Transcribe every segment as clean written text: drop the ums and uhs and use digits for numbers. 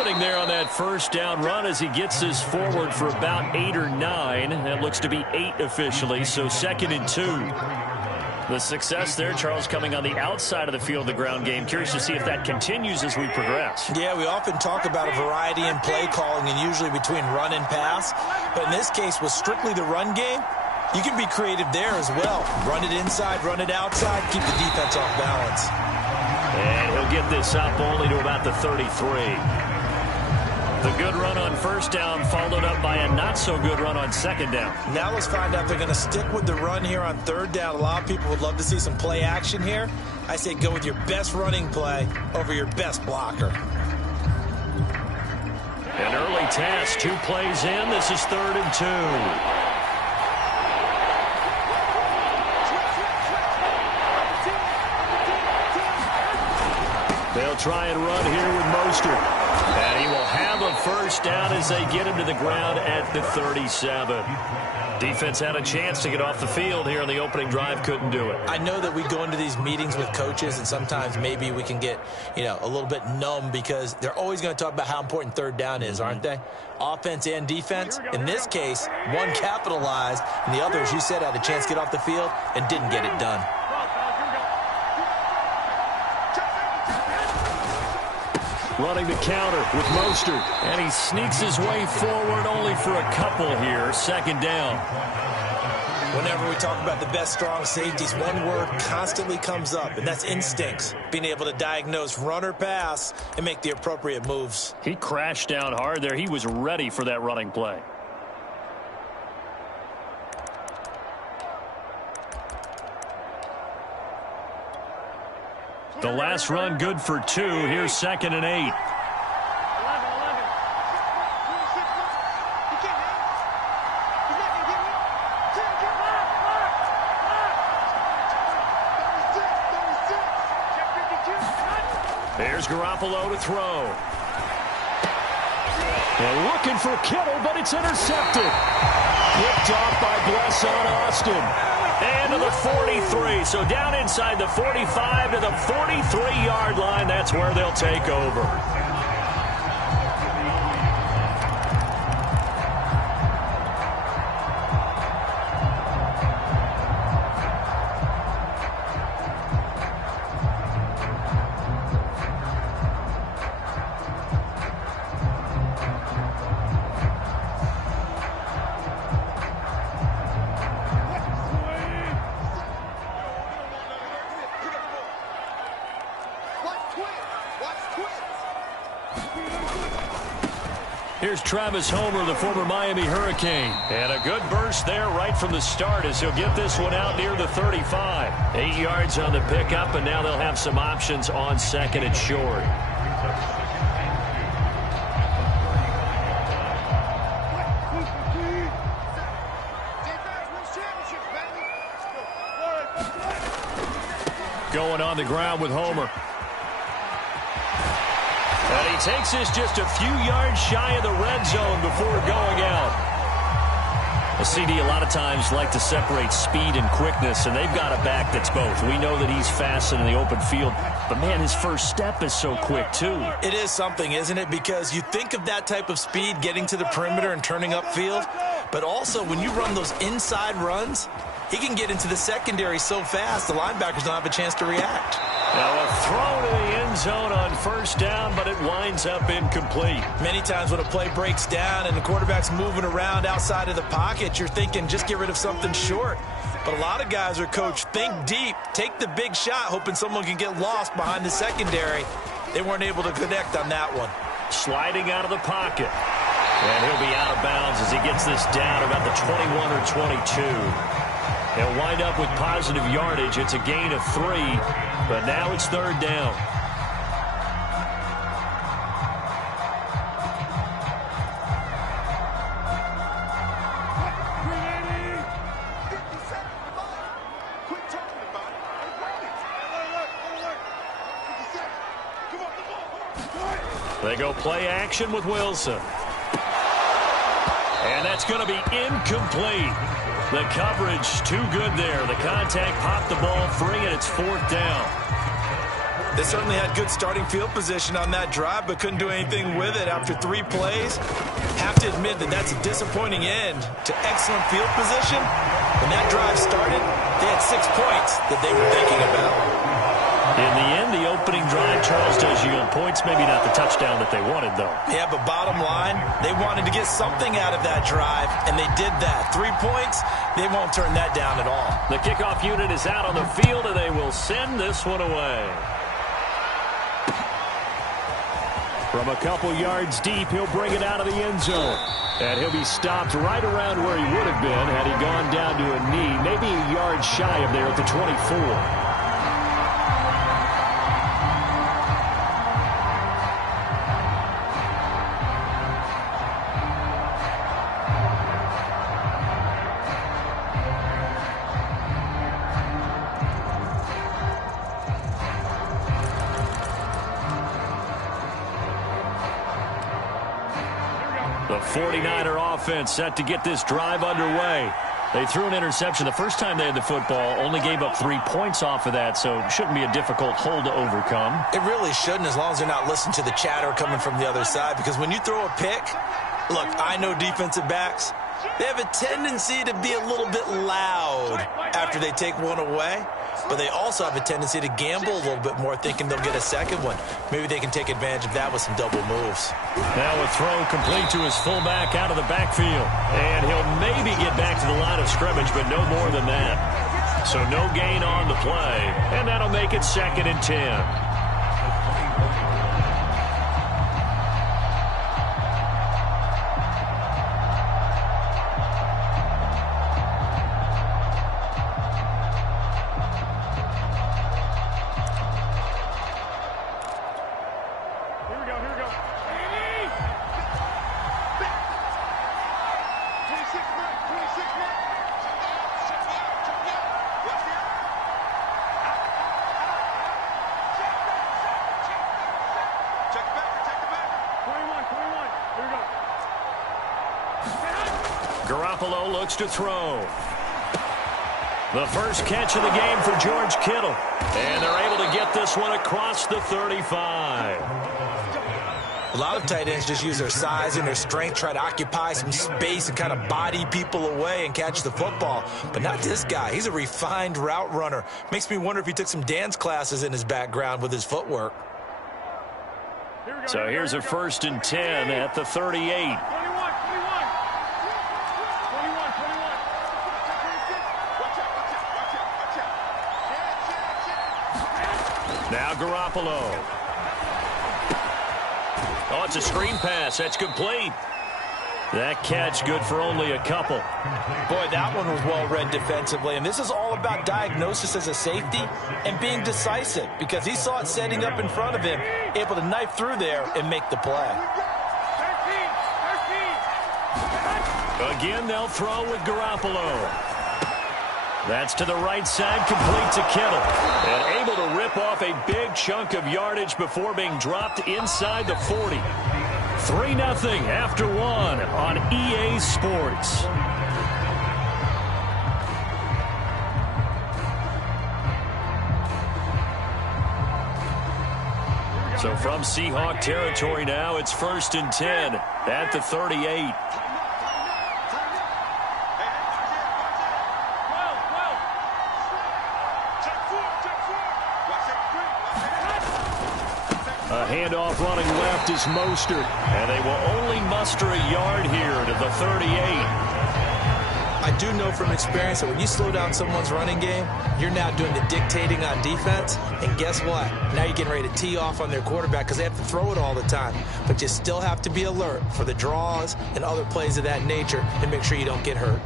opening there on that first down run as he gets this forward for about 8 or 9. That looks to be 8 officially, so 2nd and 2. The success there, Charles, coming on the outside of the field of the ground game. Curious to see if that continues as we progress. Yeah, we often talk about a variety in play calling and usually between run and pass. But in this case, with strictly the run game, you can be creative there as well. Run it inside, run it outside, keep the defense off balance. And he'll get this up only to about the 33. The good run on first down followed up by a not-so-good run on second down. Now let's find out if they're going to stick with the run here on third down. A lot of people would love to see some play action here. I say go with your best running play over your best blocker. An early task, 2 plays in. This is 3rd and 2. They'll try and run here with Mostert. And he will have a first down as they get him to the ground at the 37. Defense had a chance to get off the field here on the opening drive, couldn't do it. I know that we go into these meetings with coaches, and sometimes maybe we can get, a little bit numb because they're always going to talk about how important third down is, aren't they? Offense and defense. In this case, one capitalized, and the other, as you said, had a chance to get off the field and didn't get it done. Running the counter with Mostert. And he sneaks his way forward only for a couple here. 2nd down. Whenever we talk about the best strong safeties, one word constantly comes up, and that's instincts. Being able to diagnose run or pass and make the appropriate moves. He crashed down hard there. He was ready for that running play. The last run good for 2. Here's 2nd and 8. There's Garoppolo to throw. And looking for Kittle, but it's intercepted. Whipped off by Blesson Austin. And to the 43. So down inside the 45 to the 43-yard line. That's where they'll take over. Here's Travis Homer, the former Miami Hurricane. And a good burst there right from the start as he'll get this one out near the 35. 8 yards on the pickup, and now they'll have some options on 2nd and short. Going on the ground with Homer. And he takes this just a few yards shy of the red zone before going out. A CD a lot of times like to separate speed and quickness, and they've got a back that's both. We know that he's fast in the open field, but, man, his first step is so quick, too. It is something, isn't it? Because you think of that type of speed getting to the perimeter and turning upfield, but also when you run those inside runs, he can get into the secondary so fast the linebackers don't have a chance to react. Now a throw to the end zone on first down, but it winds up incomplete. Many times when a play breaks down and the quarterback's moving around outside of the pocket, you're thinking just get rid of something short. But a lot of guys are coached, think deep, take the big shot, hoping someone can get lost behind the secondary. They weren't able to connect on that one. Sliding out of the pocket. And he'll be out of bounds as he gets this down about the 21 or 22. He'll wind up with positive yardage. It's a gain of 3, but now it's 3rd down. They go play action with Wilson. And that's going to be incomplete. The coverage too good there. The contact popped the ball free, and it's 4th down. They certainly had good starting field position on that drive, but couldn't do anything with it after 3 plays. Have to admit that that's a disappointing end to excellent field position. When that drive started, they had 6 points that they were thinking about. In the end, the opening drive, Charles, does yield points. Maybe not the touchdown that they wanted, though. Yeah, but bottom line, they wanted to get something out of that drive, and they did that. 3 points, they won't turn that down at all. The kickoff unit is out on the field, and they will send this one away. From a couple yards deep, he'll bring it out of the end zone. And he'll be stopped right around where he would have been had he gone down to a knee, maybe a yard shy of there at the 24. The 49er offense set to get this drive underway. They threw an interception the first time they had the football, only gave up 3 points off of that, so it shouldn't be a difficult hole to overcome. It really shouldn't, as long as they're not listening to the chatter coming from the other side, because when you throw a pick, look, I know defensive backs, they have a tendency to be a little bit loud after they take one away, but they also have a tendency to gamble a little bit more, thinking they'll get a second one. Maybe they can take advantage of that with some double moves. Now a throw complete to his fullback out of the backfield. And he'll maybe get back to the line of scrimmage, but no more than that. So no gain on the play, and that'll make it 2nd and 10. Garoppolo looks to throw. The first catch of the game for George Kittle. And they're able to get this one across the 35. A lot of tight ends just use their size and their strength, try to occupy some space and kind of body people away and catch the football. But not this guy. He's a refined route runner. Makes me wonder if he took some dance classes in his background with his footwork. So here's a 1st and 10 at the 38. Now Garoppolo. Oh, it's a screen pass. That's complete. That catch good for only a couple. Boy, that one was well read defensively. And this is all about diagnosis as a safety and being decisive, because he saw it setting up in front of him, able to knife through there and make the play. Again, they'll throw with Garoppolo. That's to the right side, complete to Kittle. And able to rip off a big chunk of yardage before being dropped inside the 40. 3-0 after 1 on EA Sports. So from Seahawk territory now, it's 1st and 10 at the 38. A handoff running left is Mostert, and they will only muster a yard here to the 38. I do know from experience that when you slow down someone's running game, you're now doing the dictating on defense, and guess what? Now you're getting ready to tee off on their quarterback because they have to throw it all the time. But you still have to be alert for the draws and other plays of that nature and make sure you don't get hurt.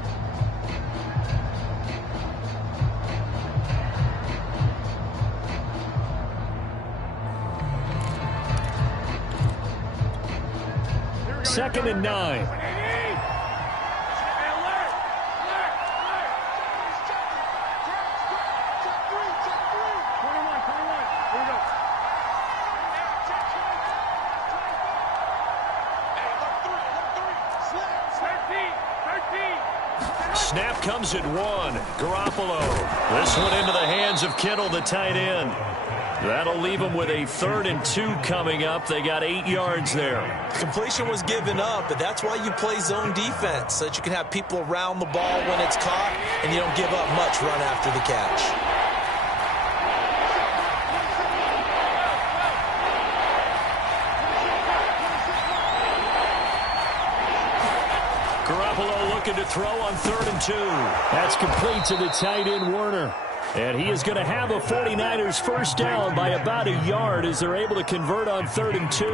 Second and 9. Snap comes at 1. Garoppolo. This one into the hands of Kittle, the tight end. That'll leave them with a 3rd and 2 coming up. They got 8 yards there. Completion was given up, but that's why you play zone defense, so that you can have people around the ball when it's caught, and you don't give up much run after the catch. Garoppolo looking to throw on 3rd and 2. That's complete to the tight end, Werner. And he is going to have a 49ers first down by about a yard as they're able to convert on 3rd and 2.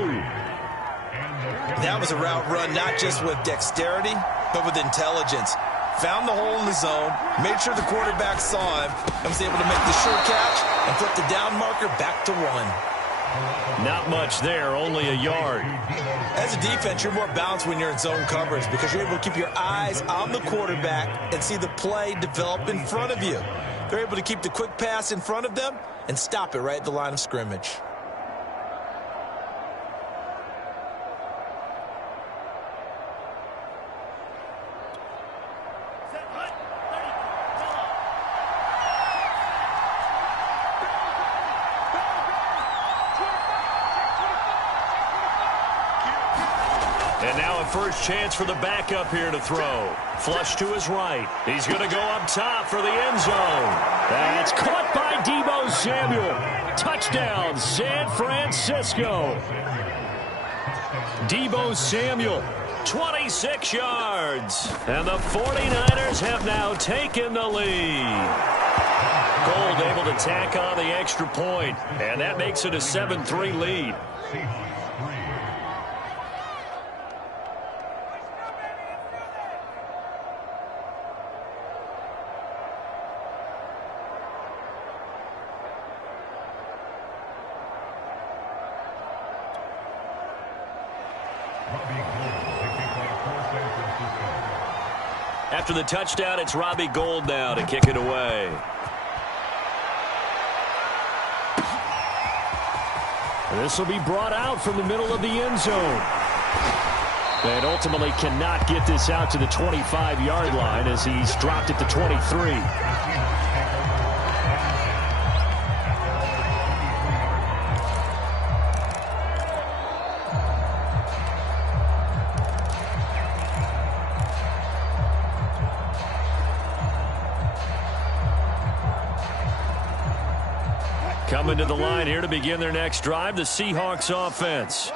That was a route run not just with dexterity, but with intelligence. Found the hole in the zone, made sure the quarterback saw him, and was able to make the sure catch and flip the down marker back to 1. Not much there, only a yard. As a defense, you're more balanced when you're in zone coverage because you're able to keep your eyes on the quarterback and see the play develop in front of you. They're able to keep the quick pass in front of them and stop it right at the line of scrimmage. And now a first chance for the backup here to throw. Flush to his right. He's going to go up top for the end zone. That's caught by Deebo Samuel. Touchdown, San Francisco. Deebo Samuel, 26 yards. And the 49ers have now taken the lead. Gold able to tack on the extra point, and that makes it a 7-3 lead. After the touchdown, it's Robbie Gould now to kick it away. This will be brought out from the middle of the end zone. And ultimately cannot get this out to the 25-yard line as he's dropped it to 23. Coming to the line here to begin their next drive, the Seahawks offense.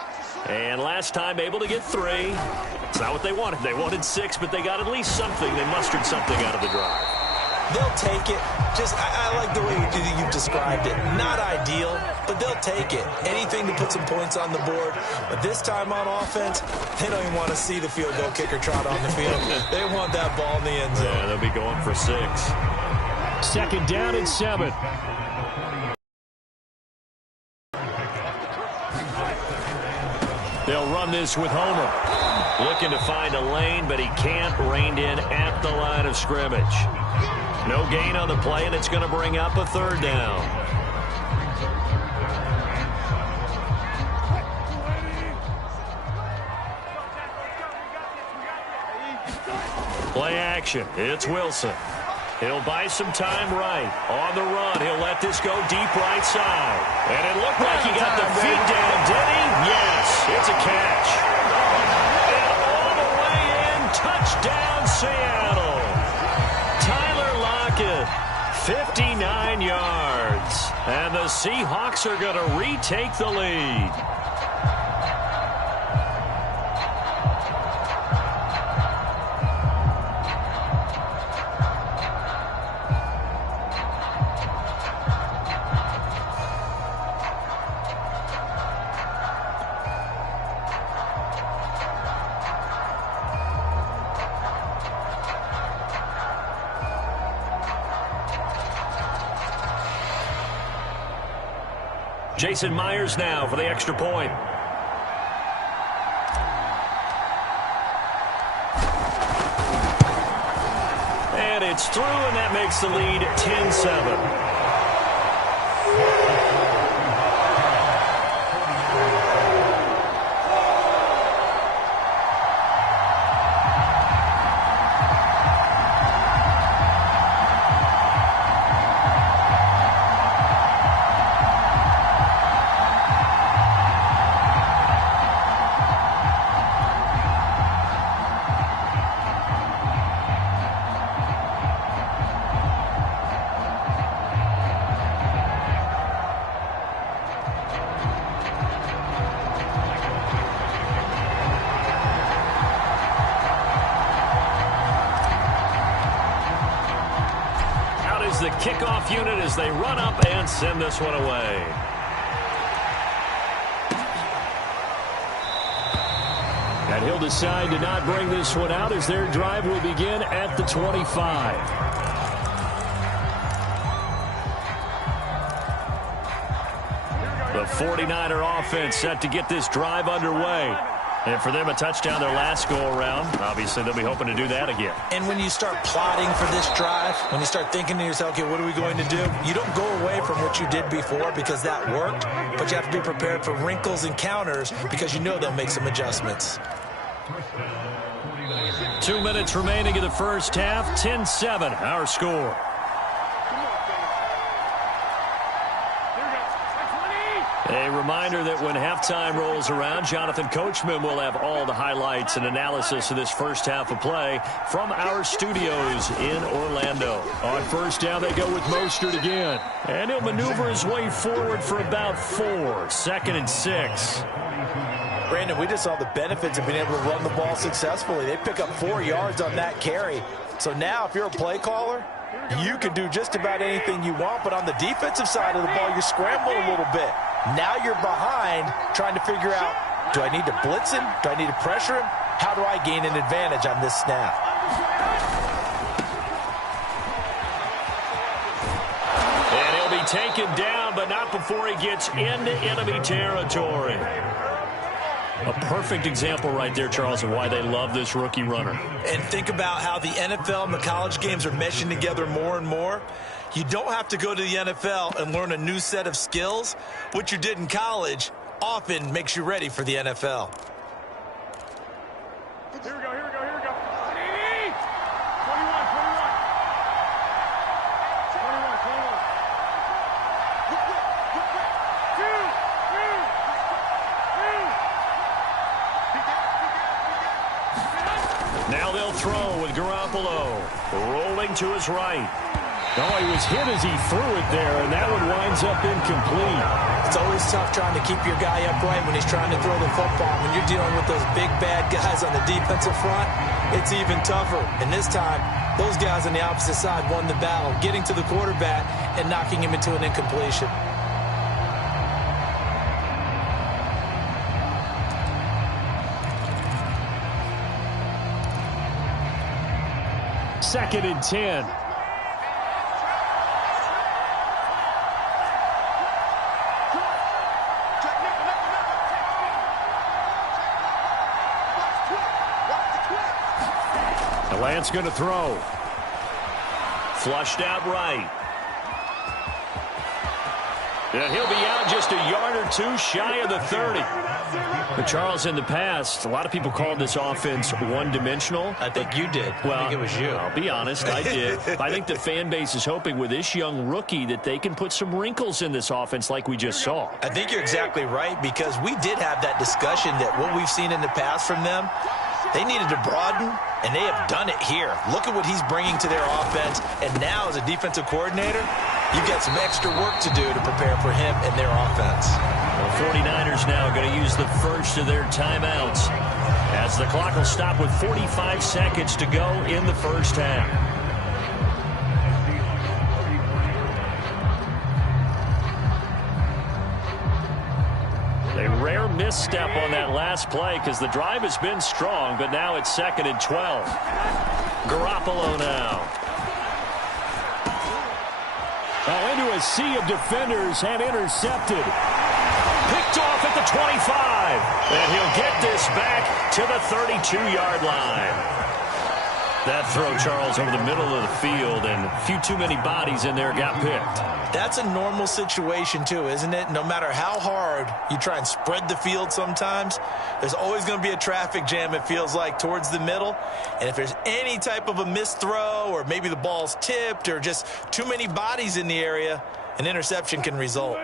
And last time able to get 3. It's not what they wanted. They wanted 6, but they got at least something. They mustered something out of the drive. They'll take it. I like the way you've described it. Not ideal, but they'll take it. Anything to put some points on the board. But this time on offense, they don't even want to see the field goal kicker trot on the field. They want that ball in the end zone. Yeah, they'll be going for 6. 2nd down and 7. They'll run this with Homer. Looking to find a lane, but he can't. Reined in at the line of scrimmage. No gain on the play, and it's going to bring up a 3rd down. Play action. It's Wilson. He'll buy some time right. On the run, he'll let this go deep right side. And it looked like he got the feet down, did he? Yes, it's a catch. And all the way in, touchdown Seattle. Tyler Lockett, 59 yards. And the Seahawks are going to retake the lead. Jason Myers now for the extra point. And it's through, and that makes the lead 10-7. half unit as they run up and send this one away. And he'll decide to not bring this one out as their drive will begin at the 25. The 49er offense set to get this drive underway. And for them, a touchdown their last go-around. Obviously, they'll be hoping to do that again. And when you start plotting for this drive, when you start thinking to yourself, okay, what are we going to do? You don't go away from what you did before because that worked, but you have to be prepared for wrinkles and counters because you know they'll make some adjustments. 2 minutes remaining in the first half. 10-7, our score. A reminder that when halftime rolls around, Jonathan Coachman will have all the highlights and analysis of this first half of play from our studios in Orlando. On first down, they go with Mostert again. And he'll maneuver his way forward for about 4. 2nd and 6. Brandon, we just saw the benefits of being able to run the ball successfully. They pick up 4 yards on that carry. So now if you're a play caller, you can do just about anything you want. But on the defensive side of the ball, you scramble a little bit. Now you're behind trying to figure out, do I need to blitz him? Do I need to pressure him? How do I gain an advantage on this snap? And he'll be taken down, but not before he gets into enemy territory. A perfect example right there, Charles, of why they love this rookie runner. And think about how the NFL and the college games are meshing together more and more. You don't have to go to the NFL and learn a new set of skills. What you did in college often makes you ready for the NFL. Here we go, here we go, here we go. 21, 21. Now they'll throw with Garoppolo rolling to his right. Oh, he was hit as he threw it there, and that one winds up incomplete. It's always tough trying to keep your guy upright when he's trying to throw the football. When you're dealing with those big, bad guys on the defensive front, it's even tougher. And this time, those guys on the opposite side won the battle, getting to the quarterback and knocking him into an incompletion. Second and 10. Lance going to throw. Flushed out right. And he'll be out just a yard or two shy of the 30. But Charles, in the past, a lot of people called this offense one-dimensional. I think you did. Well, I think it was you. I'll be honest, I did. I think the fan base is hoping with this young rookie that they can put some wrinkles in this offense like we just saw. I think you're exactly right, because we did have that discussion that what we've seen in the past from them, they needed to broaden, and they have done it here. Look at what he's bringing to their offense, and now as a defensive coordinator, you've got some extra work to do to prepare for him and their offense. The 49ers now going to use the first of their timeouts as the clock will stop with 45 seconds to go in the first half. A rare misstep on that last play because the drive has been strong, but now it's 2nd and 12. Garoppolo now. Oh, into a sea of defenders and intercepted. Picked off at the 25. And he'll get this back to the 32-yard line. That throw, Charles, over the middle of the field, and a few too many bodies in there got picked. That's a normal situation, too, isn't it? No matter how hard you try and spread the field sometimes, there's always going to be a traffic jam, it feels like, towards the middle. And if there's any type of a missed throw, or maybe the ball's tipped, or just too many bodies in the area, an interception can result.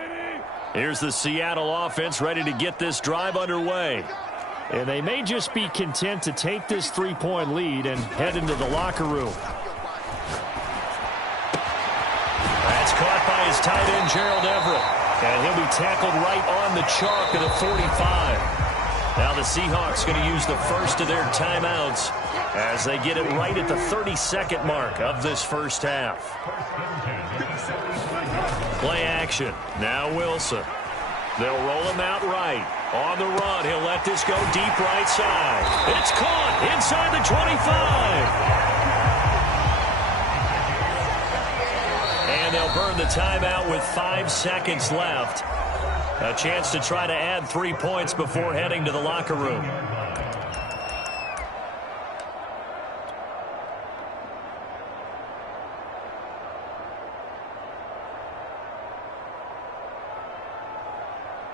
Here's the Seattle offense ready to get this drive underway. And they may just be content to take this 3-point lead and head into the locker room. That's caught by his tight end, Gerald Everett. And he'll be tackled right on the chalk of the 45. Now the Seahawks going to use the first of their timeouts as they get it right at the 30-second mark of this first half. Play action. Now Wilson. They'll roll him out right. On the run, he'll let this go deep right side. It's caught inside the 25. And they'll burn the timeout with 5 seconds left. A chance to try to add 3 points before heading to the locker room.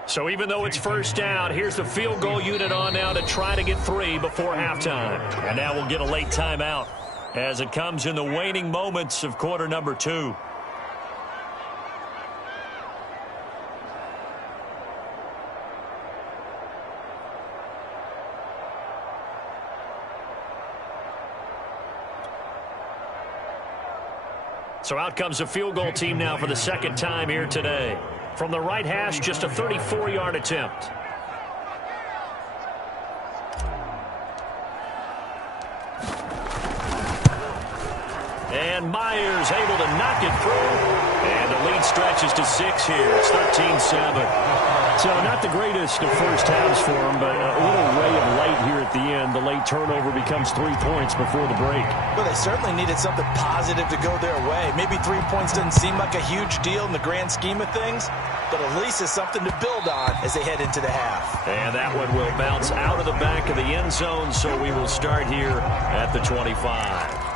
So even though it's first down, here's the field goal unit on now to try to get 3 before halftime. And now we'll get a late timeout as it comes in the waning moments of quarter number 2. So out comes the field goal team now for the second time here today. From the right hash, just a 34-yard attempt. And Myers able to knock it through. And the lead stretches to 6 here. It's 13-7. So not the greatest of first halves for them, but a little ray of light here at the end. The late turnover becomes 3 points before the break. Well, they certainly needed something positive to go their way. Maybe 3 points doesn't seem like a huge deal in the grand scheme of things, but at least it's something to build on as they head into the half. And that one will bounce out of the back of the end zone, so we will start here at the 25.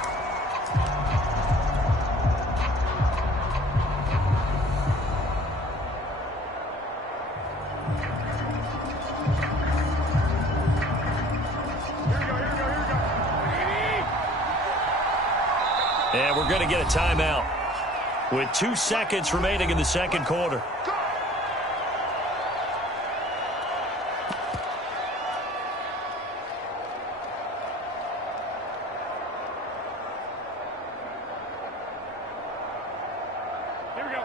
And we're going to get a timeout with 2 seconds remaining in the second quarter. Here we go.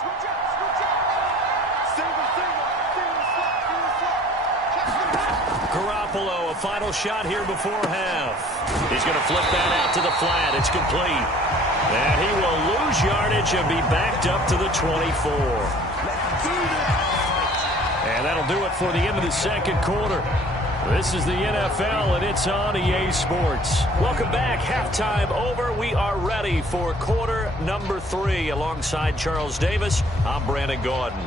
Switch up, switch up. Single, Garoppolo, a final shot here before half. He's going to flip that out to the flat. It's complete. And he will lose yardage and be backed up to the 24. And that'll do it for the end of the second quarter. This is the NFL, and it's on EA Sports. Welcome back. Halftime over. We are ready for quarter number 3. Alongside Charles Davis, I'm Brandon Gordon.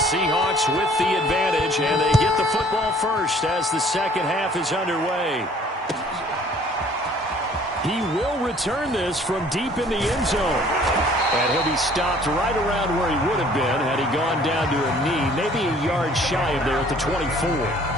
Seahawks with the advantage, and they get the football first as the second half is underway. He will return this from deep in the end zone. And he'll be stopped right around where he would have been had he gone down to a knee, maybe a yard shy of there at the 24.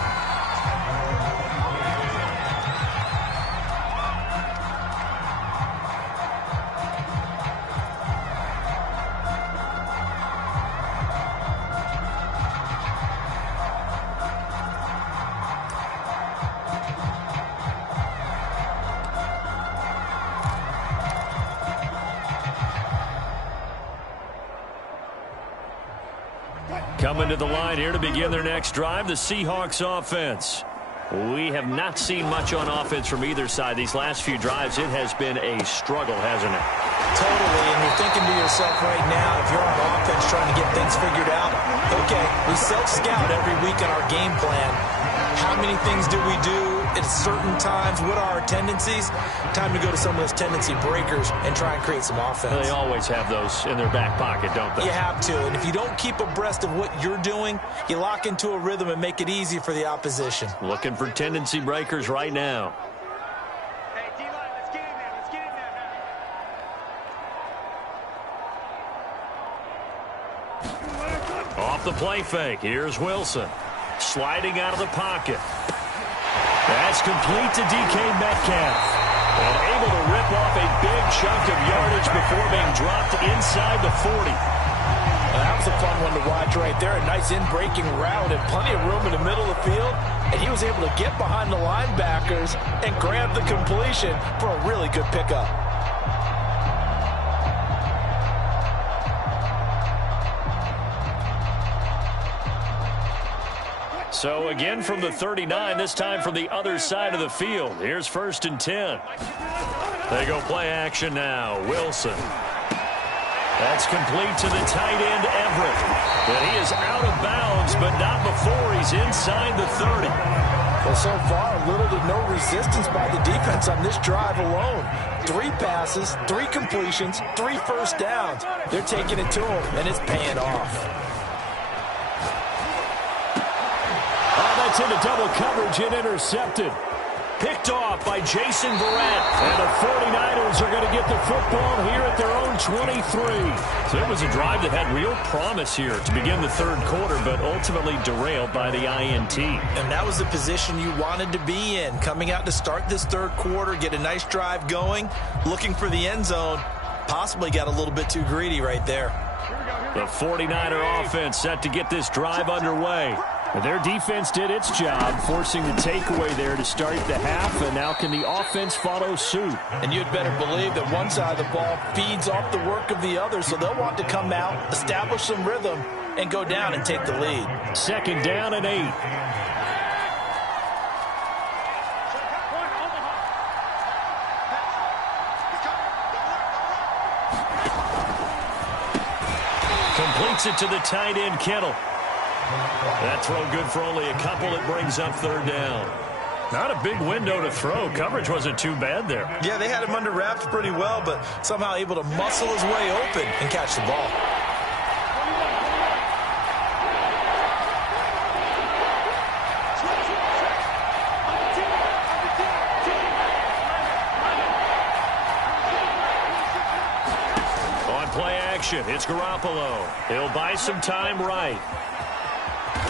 Coming to the line here to begin their next drive, the Seahawks offense. We have not seen much on offense from either side. These last few drives, it has been a struggle, hasn't it? Totally, and you're thinking to yourself right now, if you're on offense trying to get things figured out, okay, we self-scout every week on our game plan. How many things do we do at certain times? What are our tendencies? Time to go to some of those tendency breakers and try and create some offense. They always have those in their back pocket, don't they? You have to, and if you don't keep abreast of what you're doing, you lock into a rhythm and make it easy for the opposition. Looking for tendency breakers right now. Hey, D-line, let's get in there. Let's get in there now. Off the play fake, here's Wilson. Sliding out of the pocket. That's complete to DK Metcalf. And able to rip off a big chunk of yardage before being dropped inside the 40. That was a fun one to watch right there. A nice in-breaking route and plenty of room in the middle of the field. And he was able to get behind the linebackers and grab the completion for a really good pickup. So again from the 39, this time from the other side of the field. Here's 1st and 10. They go play action now. Wilson. That's complete to the tight end, Everett. And he is out of bounds, but not before he's inside the 30. Well, so far, little to no resistance by the defense on this drive alone. 3 passes, 3 completions, 3 first downs. They're taking it to him, and it's paying off. Oh, that's into double coverage and intercepted. Picked off by Jason Verrett. And the 49ers are going to get the football here at their own 23. So it was a drive that had real promise here to begin the 3rd quarter, but ultimately derailed by the INT. And that was the position you wanted to be in. Coming out to start this 3rd quarter, get a nice drive going, looking for the end zone. Possibly got a little bit too greedy right there. The 49er offense set to get this drive underway. Their defense did its job, forcing the takeaway there to start the half, and now can the offense follow suit? And you'd better believe that one side of the ball feeds off the work of the other, so they'll want to come out, establish some rhythm, and go down and take the lead. 2nd down and 8. Completes it to the tight end, Kittle. That throw good for only a couple. It brings up 3rd down. Not a big window to throw. Coverage wasn't too bad there. Yeah, they had him under wraps pretty well, but somehow able to muscle his way open and catch the ball. On play action, it's Garoppolo. He'll buy some time right.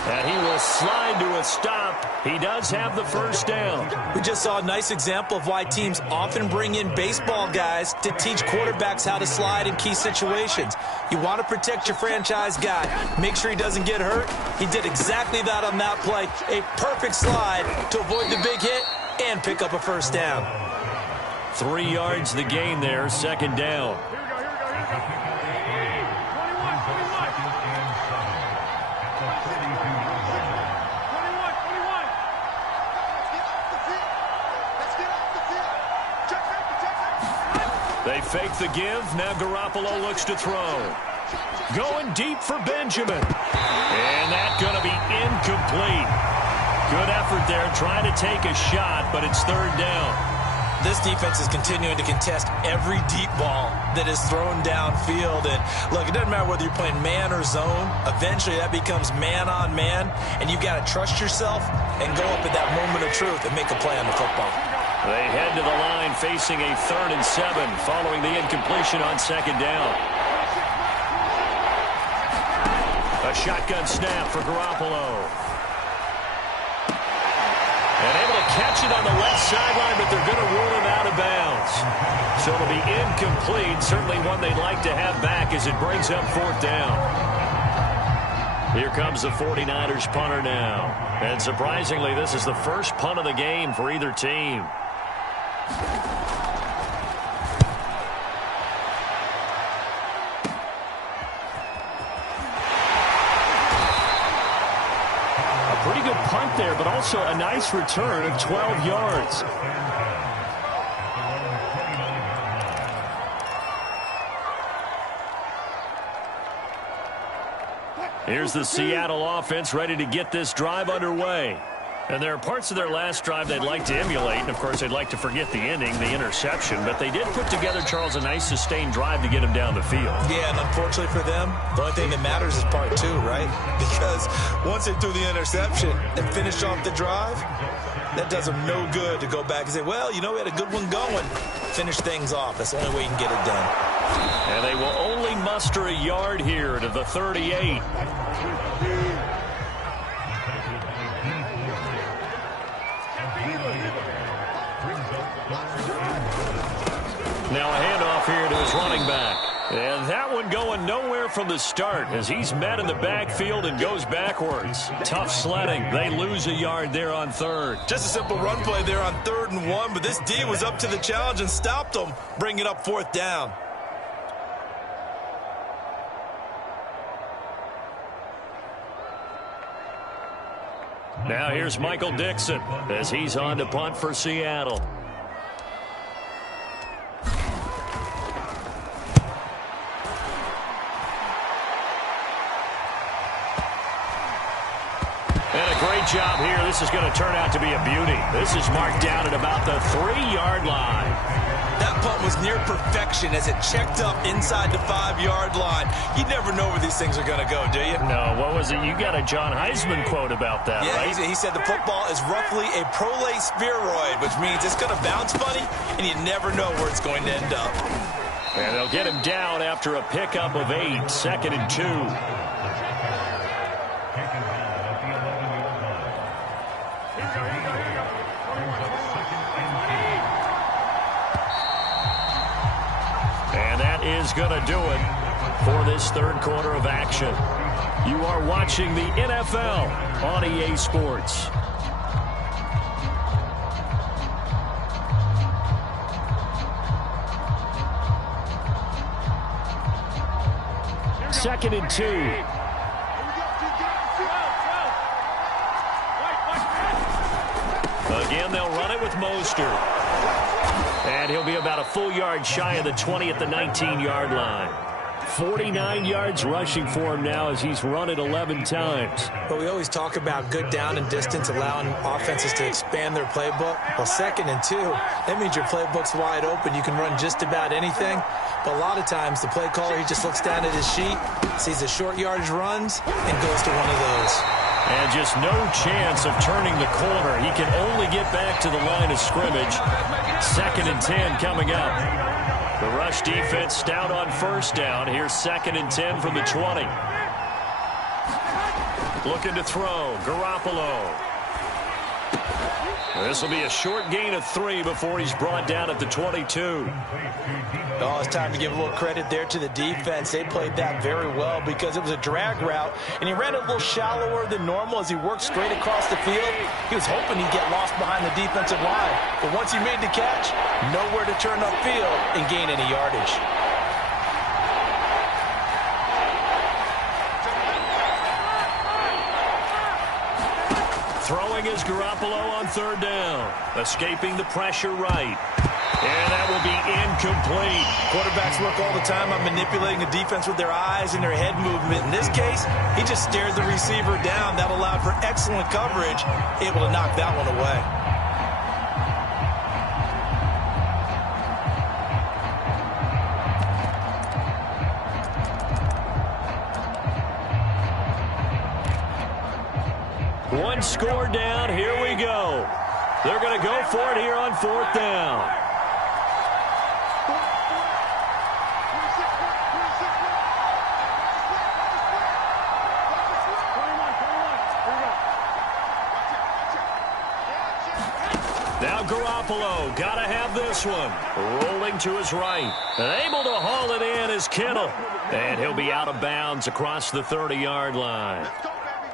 And he will slide to a stop. He does have the 1st down. We just saw a nice example of why teams often bring in baseball guys to teach quarterbacks how to slide in key situations. You want to protect your franchise guy. Make sure he doesn't get hurt. He did exactly that on that play. A perfect slide to avoid the big hit and pick up a 1st down. 3 yards the gain there, 2nd down. They fake the give. Now Garoppolo looks to throw. Going deep for Benjamin. And that's going to be incomplete. Good effort there trying to take a shot, but it's 3rd down. This defense is continuing to contest every deep ball that is thrown downfield. And look, it doesn't matter whether you're playing man or zone. Eventually that becomes man on man, and you've got to trust yourself and go up at that moment of truth and make a play on the football. They head to the line facing a 3rd and 7 following the incompletion on 2nd down. A shotgun snap for Garoppolo. And able to catch it on the left sideline, but they're going to rule him out of bounds. So it'll be incomplete. Certainly one they'd like to have back as it brings up 4th down. Here comes the 49ers punter now. And surprisingly, this is the first punt of the game for either team. A pretty good punt there, but also a nice return of 12 yards. Here's the Seattle offense ready to get this drive underway. And there are parts of their last drive they'd like to emulate. And, of course, they'd like to forget the ending, the interception. But they did put together, Charles, a nice sustained drive to get him down the field. Yeah, and unfortunately for them, the only thing that matters is part 2, right? Because once they threw the interception and finished off the drive, that does them no good to go back and say, well, you know, we had a good one going. Finish things off. That's the only way you can get it done. And they will only muster a yard here to the 38. Now a handoff here to his running back. And that one going nowhere from the start as he's met in the backfield and goes backwards. Tough sledding. They lose a yard there on third. Just a simple run play there on 3rd and 1, but this D was up to the challenge and stopped them, bringing up 4th down. Now here's Michael Dixon as he's on to punt for Seattle. And a great job here. This is going to turn out to be a beauty. This is marked down at about the 3-yard line. That punt was near perfection as it checked up inside the 5-yard line. You never know where these things are going to go, do you? No, what was it? You got a John Heisman quote about that, yeah, right? He said the football is roughly a prolate spheroid, which means it's going to bounce funny, and you never know where it's going to end up. And they'll get him down after a pickup of 8, 2nd and 2. Is going to do it for this 3rd quarter of action. You are watching the NFL on EA Sports. Second and 2. Again, they'll run it with Mostert. And he'll be about a full yard shy of the 20 at the 19-yard line. 49 yards rushing for him now as he's run it 11 times. But we always talk about good down and distance, allowing offenses to expand their playbook. Well, 2nd and 2, that means your playbook's wide open. You can run just about anything. But a lot of times, the play caller, he just looks down at his sheet, sees the short yardage runs, and goes to one of those. And just no chance of turning the corner. He can only get back to the line of scrimmage. 2nd and 10 coming up. The rush defense stout on 1st down. Here's 2nd and 10 from the 20. Looking to throw. Garoppolo. This will be a short gain of 3 before he's brought down at the 22. Oh, it's time to give a little credit there to the defense. They played that very well because it was a drag route, and he ran it a little shallower than normal as he worked straight across the field. He was hoping he'd get lost behind the defensive line, but once he made the catch, nowhere to turn upfield and gain any yardage. Throwing is Garoppolo on 3rd down. Escaping the pressure right. And that will be incomplete. Quarterbacks work all the time on manipulating the defense with their eyes and their head movement. In this case, he just stared the receiver down. That allowed for excellent coverage, able to knock that one away. One score down. Here we go. They're going to go for it here on 4th down. Now Garoppolo, got to have this one. Rolling to his right. And able to haul it in is Kittle. And he'll be out of bounds across the 30-yard line.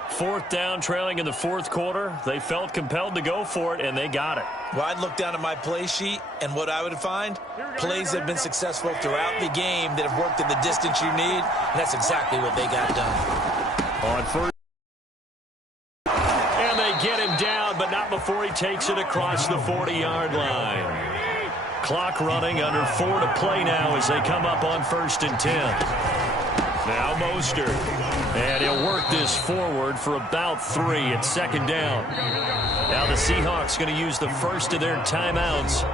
4th down, trailing in the 4th quarter. They felt compelled to go for it, and they got it. Well, I'd look down at my play sheet, and what I would find, plays that have been successful throughout the game that have worked in the distance you need, and that's exactly what they got done. On 1st. And they get him down, but not before he takes it across the 40-yard line. Clock running, under 4 to play now as they come up on 1st and 10. Now Mostert. And he'll work this forward for about 3 at 2nd down. Now the Seahawks going to use the first of their timeouts.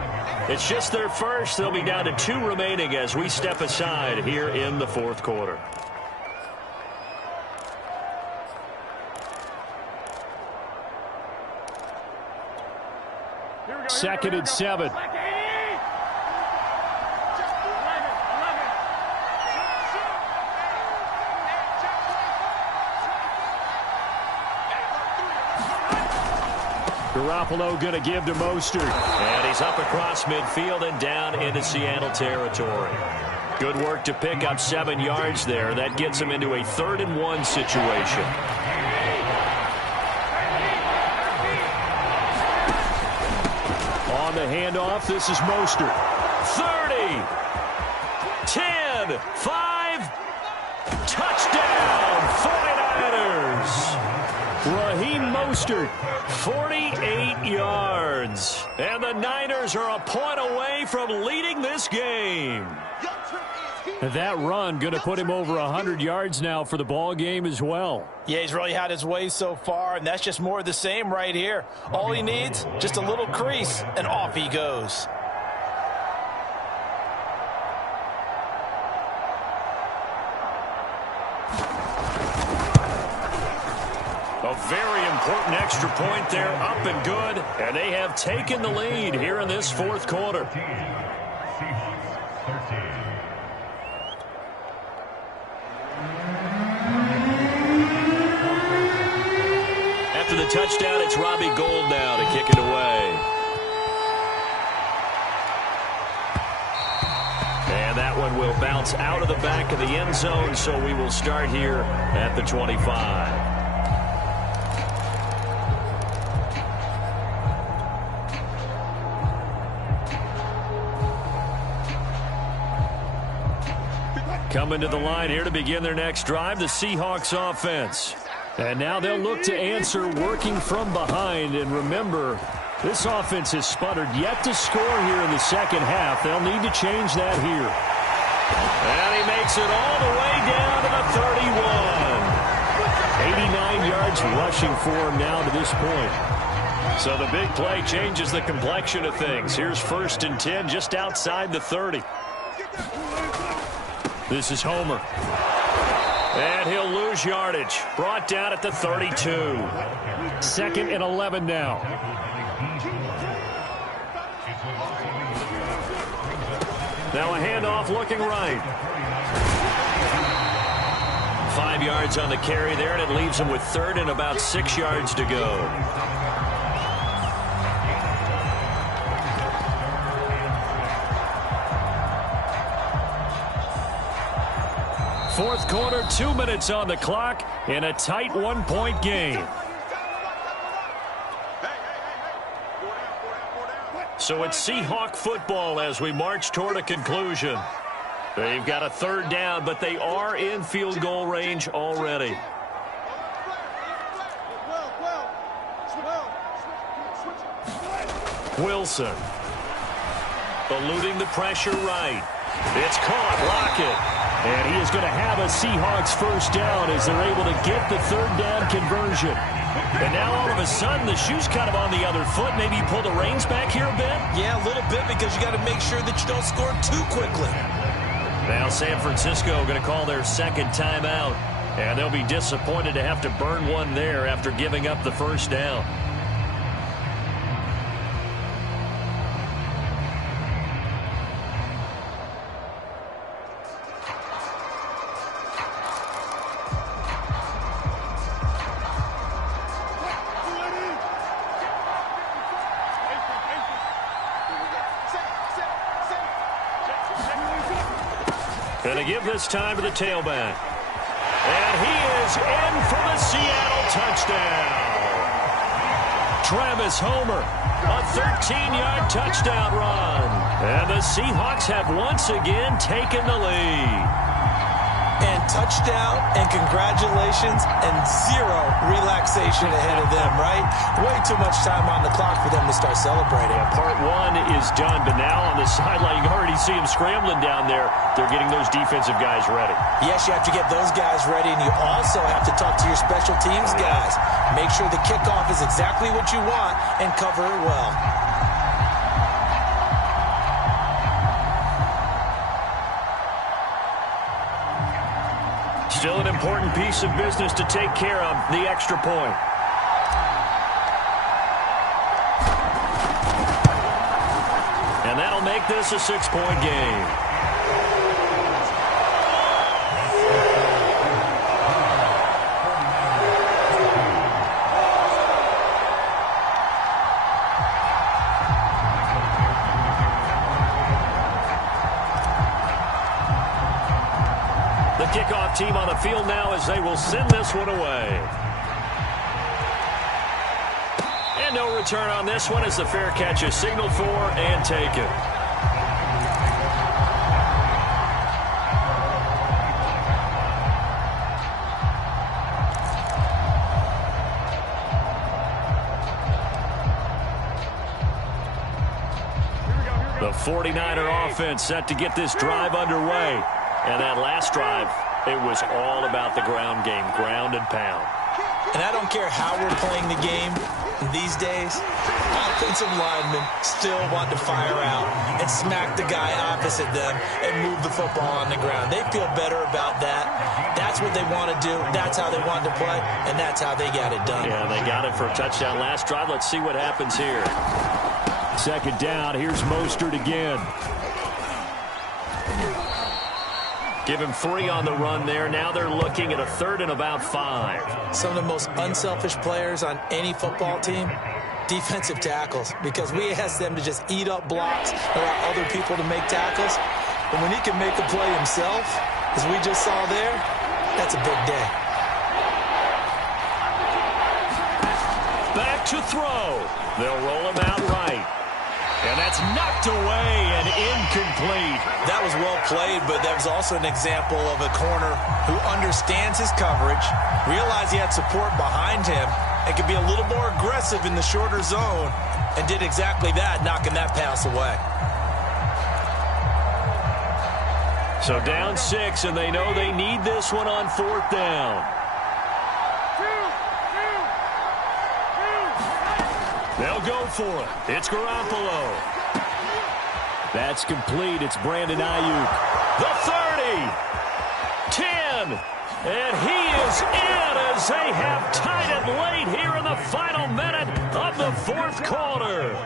It's just their first. They'll be down to 2 remaining as we step aside here in the 4th quarter. Second and 7. Garoppolo going to give to Mostert. And he's up across midfield and down into Seattle territory. Good work to pick up 7 yards there. That gets them into a 3rd and 1 situation. On the handoff, this is Mostert. 30, 10, 5, touchdown, 49ers. Raheem Mostert, 48 yards. And the Niners are a point away from leading this game. That run going to put him over 100 yards now for the ball game as well. Yeah, he's really had his way so far, and that's just more of the same right here. All he needs, just a little crease, and off he goes. A very important extra point there, up and good, and they have taken the lead here in this 4th quarter. After the touchdown, it's Robbie Gould now to kick it away. And that one will bounce out of the back of the end zone, so we will start here at the 25. Coming to the line here to begin their next drive, the Seahawks offense. And now they'll look to answer working from behind. And remember, this offense has sputtered yet to score here in the second half. They'll need to change that here. And he makes it all the way down to the 31. 89 yards rushing for him now to this point. So the big play changes the complexion of things. Here's 1st and 10 just outside the 30. This is Homer. And he'll lose yardage. Brought down at the 32. 2nd and 11 now. Now a handoff looking right. 5 yards on the carry there, and it leaves him with 3rd and about 6 yards to go. Fourth quarter, 2 minutes on the clock in a tight 1-point game. So it's Seahawk football as we march toward a conclusion. They've got a 3rd down, but they are in field goal range already. Wilson. Eluding the pressure right. It's caught. Lockett. And he is going to have a Seahawks 1st down as they're able to get the 3rd down conversion. And now all of a sudden the shoe's kind of on the other foot. Maybe you pull the reins back here a bit? Yeah, a little bit, because you got to make sure that you don't score too quickly. Now San Francisco going to call their 2nd timeout. And they'll be disappointed to have to burn one there after giving up the 1st down. Going to give this time to the tailback. And he is in for the Seattle touchdown. Travis Homer, a 13-yard touchdown run. And the Seahawks have once again taken the lead. And touchdown and congratulations and 0 relaxation ahead of them, right? Way too much time on the clock for them to start celebrating. Yeah, part 1 is done, but now on the sideline, you can already see them scrambling down there. They're getting those defensive guys ready. Yes, you have to get those guys ready, and you also have to talk to your special teams guys. Make sure the kickoff is exactly what you want and cover it well. Still an important piece of business to take care of, the extra point. And that'll make this a 6-point game. kickoff team on the field now as they will send this one away. And no return on this one as the fair catch is signaled for and taken. The 49er offense set to get this drive underway. And that last drive, it was all about the ground game, ground and pound. And I don't care how we're playing the game these days, offensive linemen still want to fire out and smack the guy opposite them and move the football on the ground. They feel better about that. That's what they want to do. That's how they want to play, and that's how they got it done. Yeah, they got it for a touchdown last drive. Let's see what happens here. Second down, here's Mostert again. Give him 3 on the run there. Now they're looking at a 3rd and about 5. Some of the most unselfish players on any football team, defensive tackles, because we ask them to just eat up blocks, allow other people to make tackles. But when he can make a play himself, as we just saw there, that's a big day. Back to throw. They'll roll him out right. And that's knocked away and incomplete. That was well played, but that was also an example of a corner who understands his coverage, realized he had support behind him, and could be a little more aggressive in the shorter zone, and did exactly that, knocking that pass away. So down 6, and they know they need this one on 4th down. They'll go for it. It's Garoppolo. That's complete. It's Brandon Ayuk. The 30. 10. And he is in as they have tied it late here in the final minute of the 4th quarter.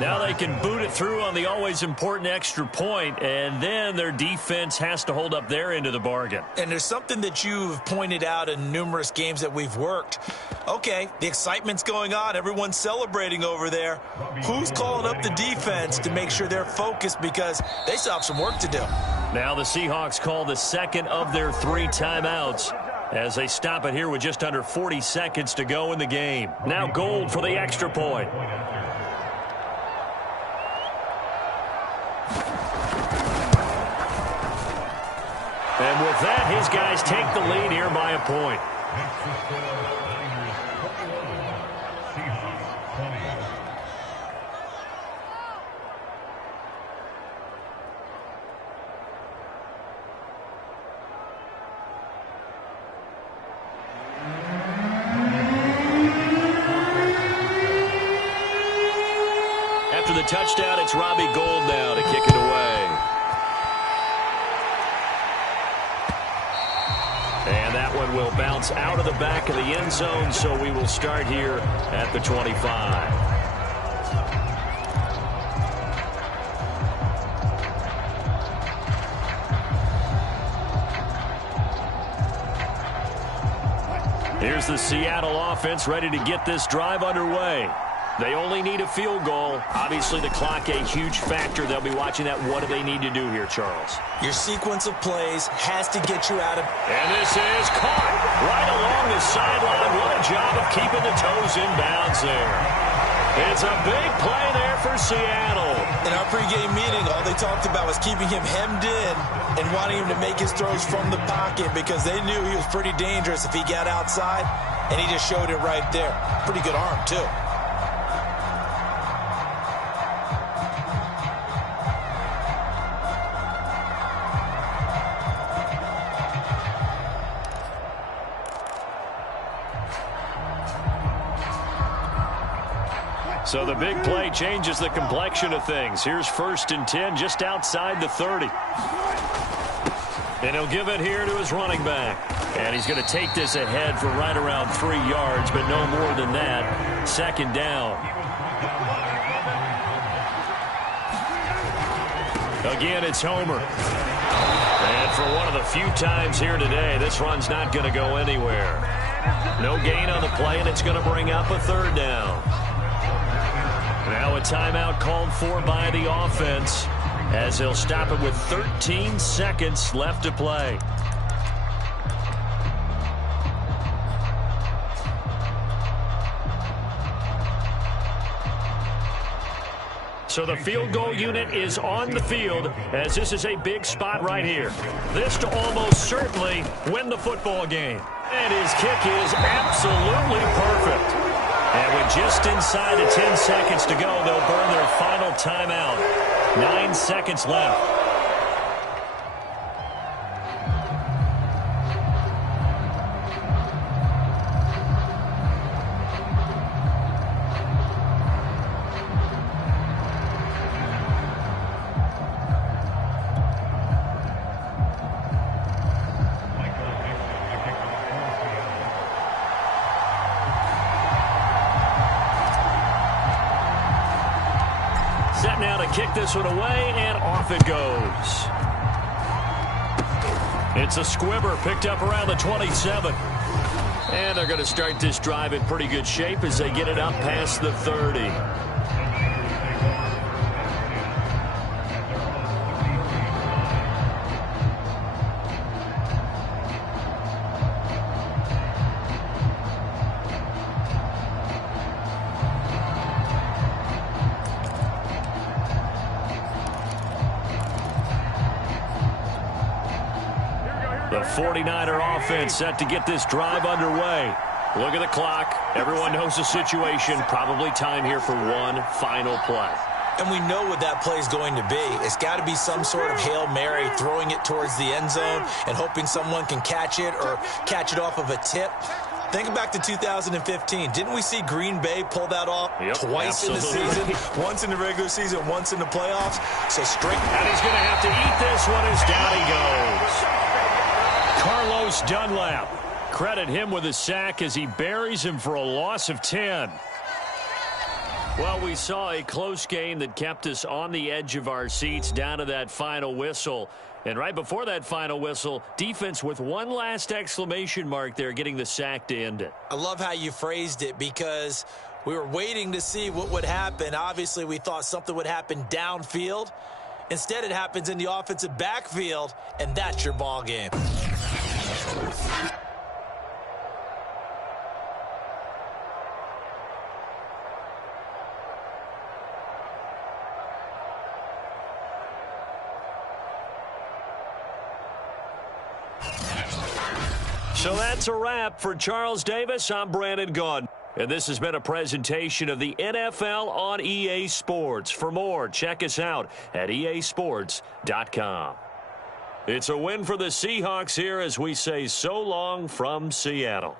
Now they can boot it through on the always important extra point, and then their defense has to hold up their end of the bargain. And there's something that you've pointed out in numerous games that we've worked. Okay, the excitement's going on. Everyone's celebrating over there. Who's calling up the defense to make sure they're focused, because they still have some work to do? Now the Seahawks call the second of their 3 timeouts as they stop it here with just under 40 seconds to go in the game. Now Gold for the extra point. And with that, his guys take the lead here by a point. After the touchdown, it's Robbie Gould now to kick it away. And that one will bounce out of the back of the end zone, so we will start here at the 25. Here's the Seattle offense ready to get this drive underway. They only need a field goal. Obviously, the clock a huge factor. They'll be watching that. What do they need to do here, Charles? Your sequence of plays has to get you out of... And this is caught right along the sideline. What a job of keeping the toes in bounds there. It's a big play there for Seattle. In our pregame meeting, all they talked about was keeping him hemmed in and wanting him to make his throws from the pocket, because they knew he was pretty dangerous if he got outside, and he just showed it right there. Pretty good arm, too. So the big play changes the complexion of things. Here's 1st and 10 just outside the 30. And he'll give it here to his running back. And he's going to take this ahead for right around 3 yards, but no more than that. 2nd down. Again, it's Homer. And for one of the few times here today, this run's not going to go anywhere. No gain on the play, and it's going to bring up a 3rd down. Now a timeout called for by the offense as they'll stop it with 13 seconds left to play. So the field goal unit is on the field as this is a big spot right here. This to almost certainly win the football game. And his kick is absolutely perfect. And with just inside of 10 seconds to go, they'll burn their final timeout. 9 seconds left. Set now to kick this one away, and off it goes. It's a squibber picked up around the 27. And they're going to start this drive in pretty good shape as they get it up past the 30. The 49er offense set to get this drive underway. Look at the clock. Everyone knows the situation. Probably time here for one final play. And we know what that play is going to be. It's got to be some sort of Hail Mary, throwing it towards the end zone and hoping someone can catch it or catch it off of a tip. Think back to 2015. Didn't we see Green Bay pull that off twice in the season? Once in the regular season, once in the playoffs. So straight. And he's going to have to eat this one as down he goes. Carlos Dunlap. Credit him with a sack as he buries him for a loss of 10. Well, we saw a close game that kept us on the edge of our seats down to that final whistle. And right before that final whistle, defense with one last exclamation mark there, getting the sack to end it. I love how you phrased it because we were waiting to see what would happen. Obviously, we thought something would happen downfield. Instead, it happens in the offensive backfield, and that's your ball game. So that's a wrap for Charles Davis. I'm Brandon Gaudin. And this has been a presentation of the NFL on EA Sports. For more, check us out at easports.com. It's a win for the Seahawks here as we say so long from Seattle.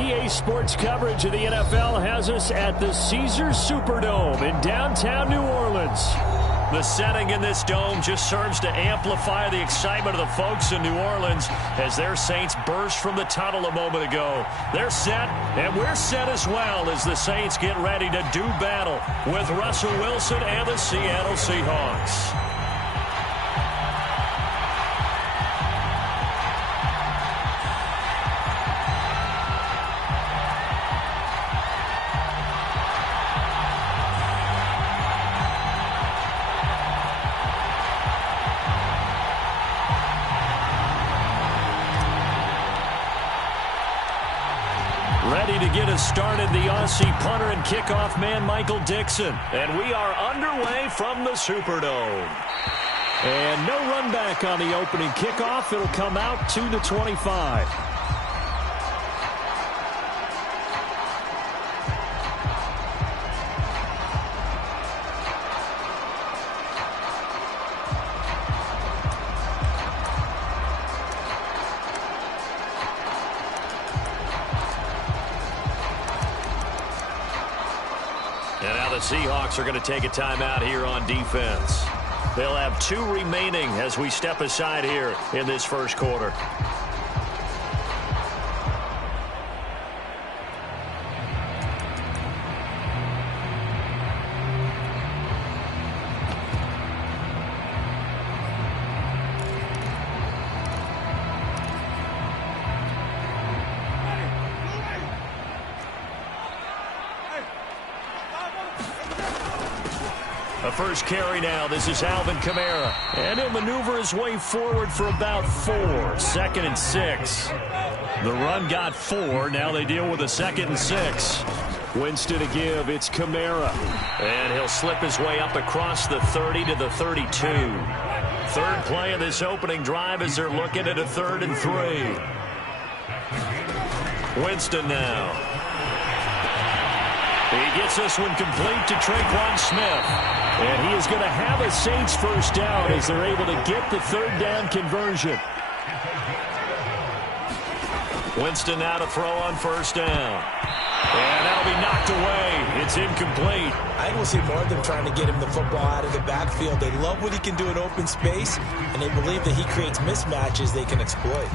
EA Sports coverage of the NFL has us at the Caesars Superdome in downtown New Orleans. The setting in this dome just serves to amplify the excitement of the folks in New Orleans as their Saints burst from the tunnel a moment ago. They're set, and we're set as well as the Saints get ready to do battle with Russell Wilson and the Seattle Seahawks. Ready to get us started, the Aussie punter and kickoff man, Michael Dixon. And we are underway from the Superdome. And no run back on the opening kickoff. It'll come out to the 25. And now the Seahawks are going to take a timeout here on defense. They'll have 2 remaining as we step aside here in this first quarter. A first carry now. This is Alvin Kamara. And he'll maneuver his way forward for about 4. 2nd and 6. The run got 4. Now they deal with a 2nd and 6. Winston to give. It's Kamara. And he'll slip his way up across the 30 to the 32. Third play of this opening drive as they're looking at a 3rd and 3. Winston now. He gets this one complete to Tre'Quan Smith. And he is going to have a Saints first down as they're able to get the 3rd down conversion. Winston now to throw on first down. And that'll be knocked away. It's incomplete. I think we'll see more of them trying to get him the football out of the backfield. They love what he can do in open space, and they believe that he creates mismatches they can exploit.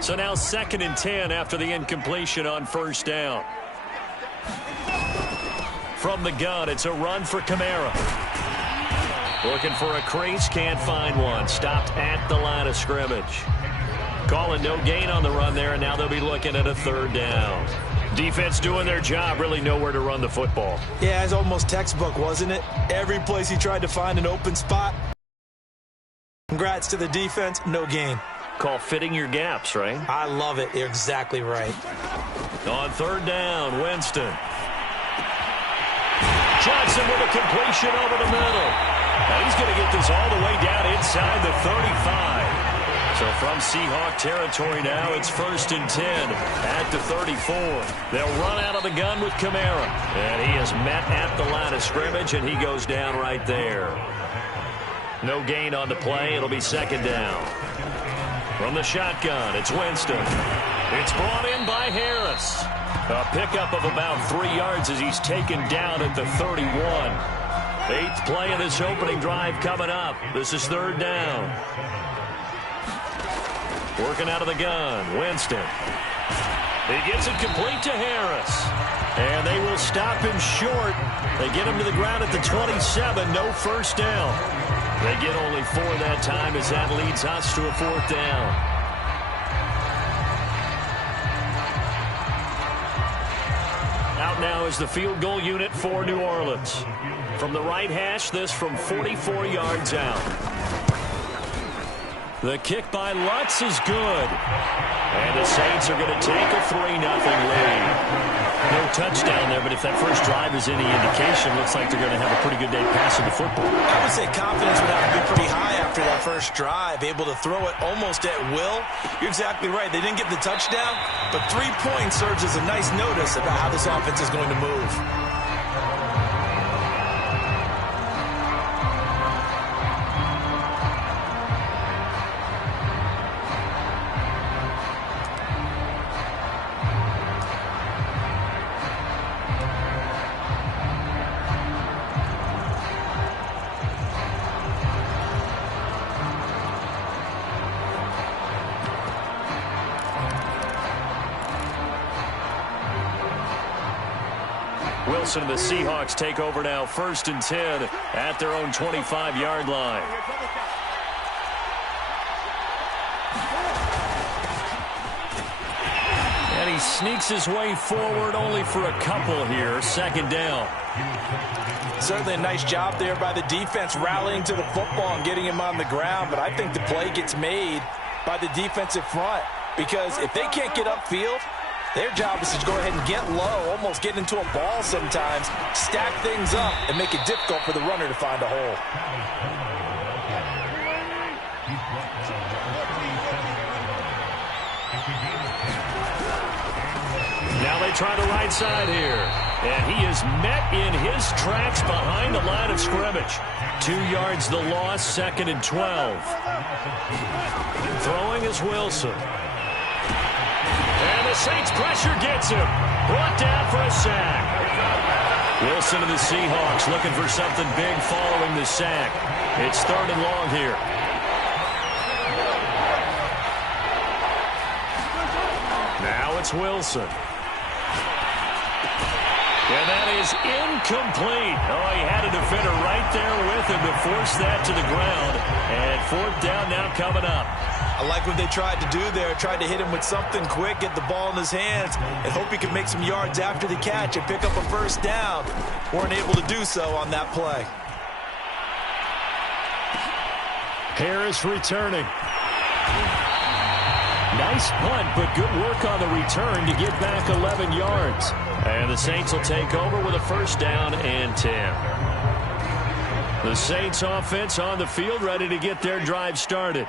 So now 2nd and 10 after the incompletion on first down. From the gun, it's a run for Kamara. Looking for a crease, can't find one. Stopped at the line of scrimmage. Calling no gain on the run there, and now they'll be looking at a 3rd down. Defense doing their job, really nowhere to run the football. Yeah, it's almost textbook, wasn't it? Every place he tried to find an open spot. Congrats to the defense, no gain. Call fitting your gaps, right? I love it. You're exactly right. On 3rd down, Winston. Johnson with a completion over the middle. Now he's going to get this all the way down inside the 35. So from Seahawk territory now, it's 1st and 10 at the 34. They'll run out of the gun with Kamara. And he is met at the line of scrimmage, and he goes down right there. No gain on the play. It'll be 2nd down. From the shotgun, it's Winston. It's brought in by Harris. A pickup of about 3 yards as he's taken down at the 31. 8th play of this opening drive coming up. This is 3rd down. Working out of the gun, Winston. He gets it complete to Harris. And they will stop him short. They get him to the ground at the 27. No first down. They get only 4 that time as that leads us to a 4th down. Out now is the field goal unit for New Orleans. From the right hash, this from 44 yards out. The kick by Lutz is good. And the Saints are going to take a 3-0 lead. No touchdown there, but if that first drive is any indication, looks like they're going to have a pretty good day passing the football. I would say confidence would have to be pretty high after that first drive, able to throw it almost at will. You're exactly right. They didn't get the touchdown, but 3 points serves as a nice notice about how this offense is going to move. Wilson and the Seahawks take over now, 1st and 10 at their own 25-yard line. And he sneaks his way forward only for a couple here. 2nd down. Certainly a nice job there by the defense rallying to the football and getting him on the ground, but I think the play gets made by the defensive front, because if they can't get upfield, their job is to go ahead and get low, almost get into a ball sometimes, stack things up, and make it difficult for the runner to find a hole. Now they try the right side here. And he is met in his tracks behind the line of scrimmage. 2 yards the loss, 2nd and 12. Throwing is Wilson. And the Saints pressure gets him. Brought down for a sack. Wilson to the Seahawks looking for something big following the sack. It's 3rd and long here. Now it's Wilson. And that is incomplete. Oh, he had a defender right there with him to force that to the ground. And 4th down now coming up. I like what they tried to do there. Tried to hit him with something quick, get the ball in his hands, and hope he can make some yards after the catch and pick up a 1st down. Weren't able to do so on that play. Harris returning. Nice punt, but good work on the return to get back 11 yards. And the Saints will take over with a 1st down and 10. The Saints offense on the field ready to get their drive started.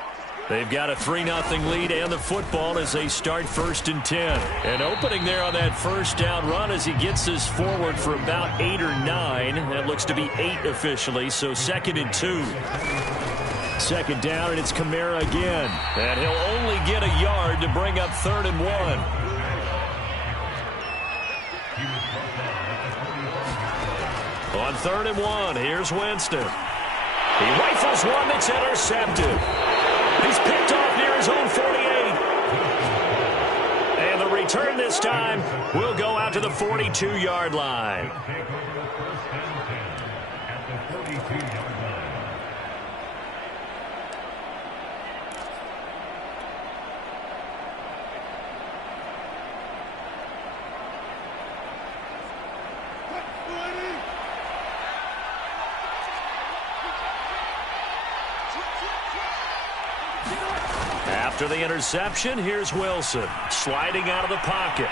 They've got a 3-0 lead and the football as they start 1st and 10. And opening there on that 1st down run as he gets this forward for about 8 or 9. That looks to be 8 officially, so 2nd and 2. 2nd down, and it's Kamara again. And he'll only get a yard to bring up 3rd and 1. On 3rd and 1, here's Winston. He rifles one that's intercepted. He's picked off near his own 48. And the return this time will go out to the 42-yard line. After the interception, here's Wilson sliding out of the pocket.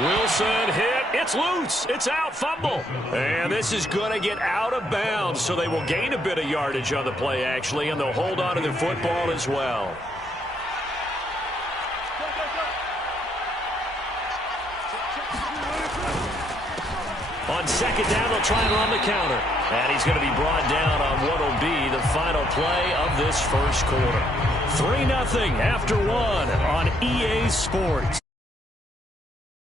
Wilson hit. It's loose. It's out. Fumble. And this is going to get out of bounds, so they will gain a bit of yardage on the play, actually, and they'll hold on to the football as well. On 2nd down, they'll try and run the counter. And he's going to be brought down on what will be the final play of this 1st quarter. 3-0 after 1 on EA Sports.